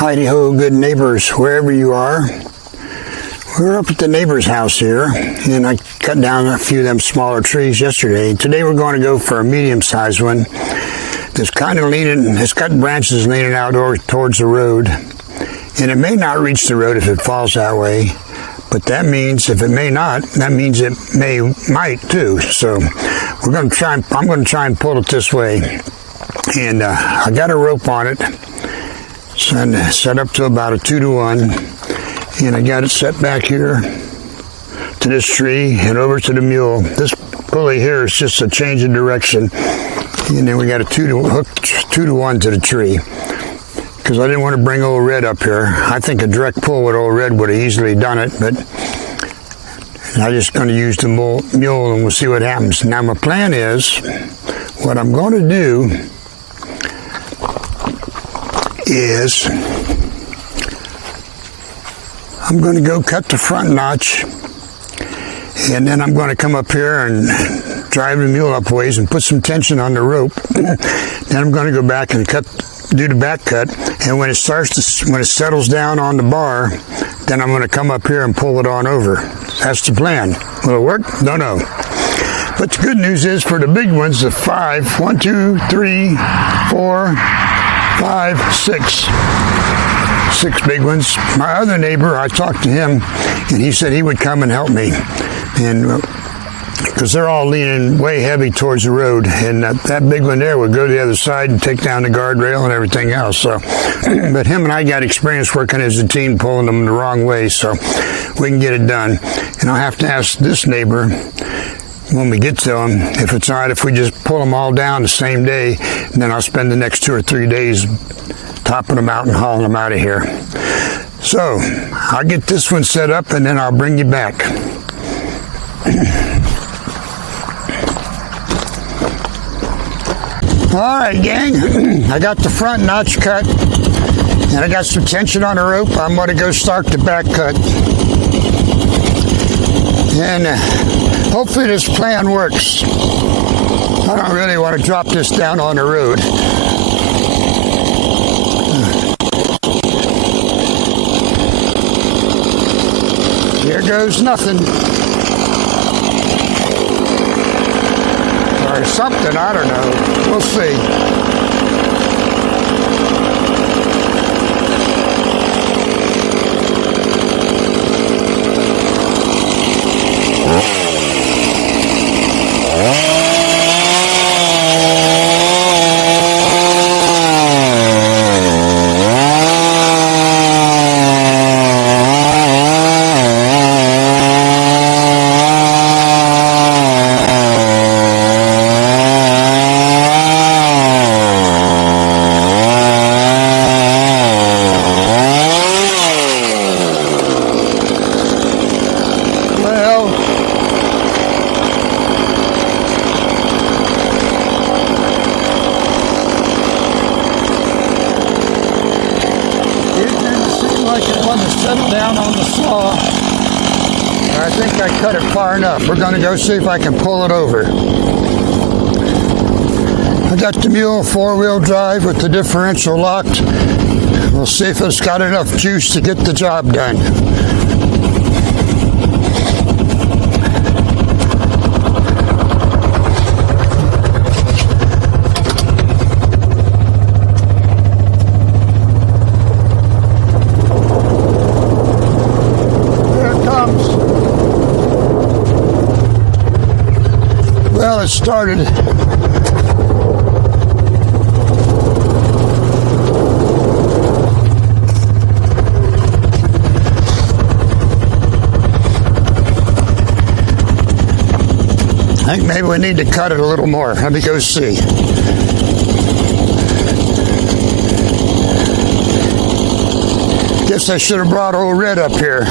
Heidi-ho, good neighbors, wherever you are. We're up at the neighbor's house here, and I cut down a few of them smaller trees yesterday. Today we're going to go for a medium-sized one that's kind of leaning, it's got branches leaning out towards the road, and it may not reach the road if it falls that way, but that means if it may not, that means it might too. So I'm going to try and pull it this way, and I got a rope on it. Set up to about a 2-to-1, and I got it set back here to this tree and over to the mule. This pulley here is just a change of direction, and then we got a 2-to-1 to the tree because I didn't want to bring Old Red up here. I think a direct pull with Old Red would have easily done it, but I'm just going to use the mule and we'll see what happens. Now my plan is, what I'm going to do is I'm going to go cut the front notch, and then I'm going to come up here and drive the mule up ways and put some tension on the rope. Then I'm going to go back and do the back cut, and when it settles down on the bar, then I'm going to come up here and pull it on over. That's the plan. Will it work? Don't know. But the good news is for the big ones, the 5, 1, 2, 3, 4, 5, 6 big ones. My other neighbor, I talked to him, and he said he would come and help me, and because they're all leaning way heavy towards the road, and that big one there would go to the other side and take down the guardrail and everything else. So, but him and I got experience working as a team, pulling them the wrong way, so we can get it done. And I'll have to ask this neighbor when we get to them, if it's all right if we just pull them all down the same day, and then I'll spend the next 2 or 3 days topping them out and hauling them out of here. So I'll get this one set up, and then I'll bring you back. All right, gang, I got the front notch cut, and I got some tension on the rope. I'm going to go start the back cut. And hopefully this plan works. I don't really want to drop this down on the road. Here goes nothing. Or something, I don't know. We'll see. I think I cut it far enough. We're going to go see if I can pull it over. I got the mule 4-wheel drive with the differential locked. We'll see if it's got enough juice to get the job done. Well, it started. I think maybe we need to cut it a little more. Let me go see. Guess I should have brought Old Red up here.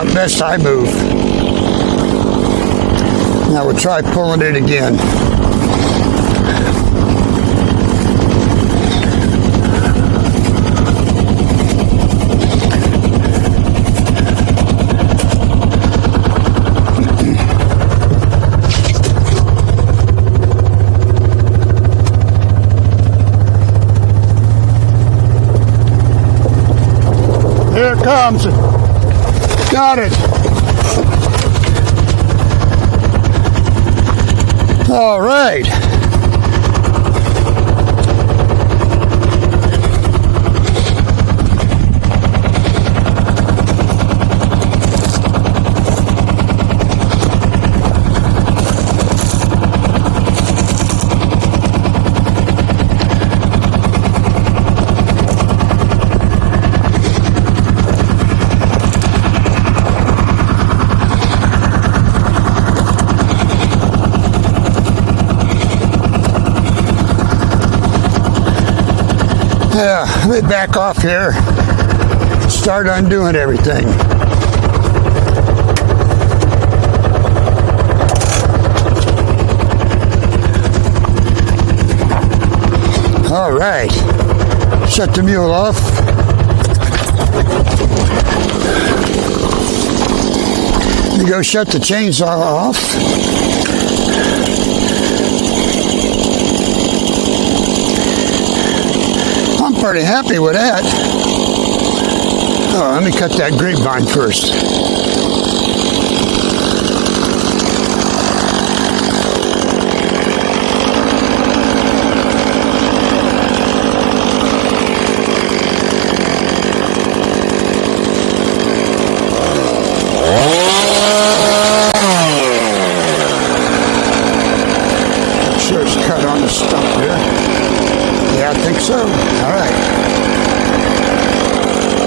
about best I move. Now we'll try pulling it again. Here it comes. Got it. All right. Yeah, let me back off here. Start undoing everything. All right. Shut the mule off. You go shut the chainsaw off. Pretty happy with that. Oh, let me cut that grapevine first. Sure it's cut on the stump here. Yeah, I think so. All right.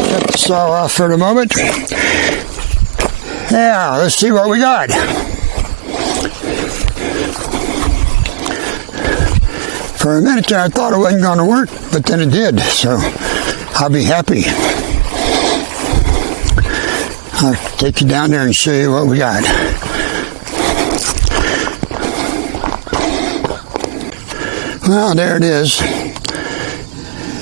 Shut the saw off for the moment. Yeah, let's see what we got. For a minute there, I thought it wasn't going to work, but then it did, so I'll be happy. I'll take you down there and show you what we got. Well, there it is.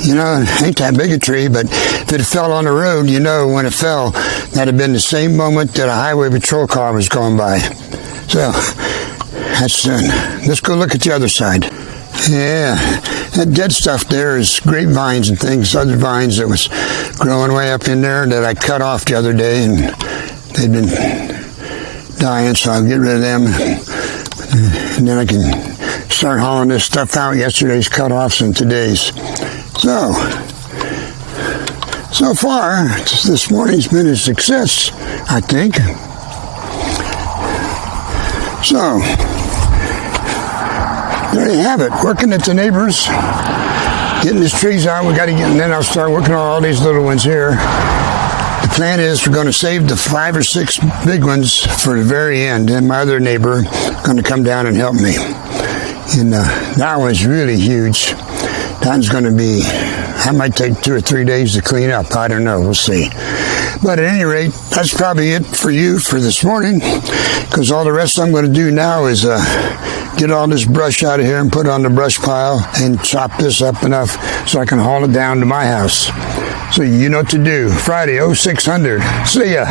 You know, it ain't that big a tree, but if it fell on the road, you know when it fell, that'd have been the same moment that a highway patrol car was going by. So, that's done. Let's go look at the other side. Yeah, that dead stuff there is grapevines and things, other vines that was growing way up in there that I cut off the other day, and they'd been dying, so I'll get rid of them. And then I can start hauling this stuff out, yesterday's cut-offs and today's. So far, this morning's been a success, I think. So, there you have it. Working at the neighbors, getting these trees out. We got to get, and then I'll start working on all these little ones here. The plan is we're going to save the 5 or 6 big ones for the very end, and my other neighbor is going to come down and help me. And that one's really huge. That one's going to be, I might take 2 or 3 days to clean up. I don't know. We'll see. But at any rate, that's probably it for you for this morning, because all the rest I'm going to do now is get all this brush out of here and put it on the brush pile and chop this up enough so I can haul it down to my house. So you know what to do. Friday, 0600. See ya.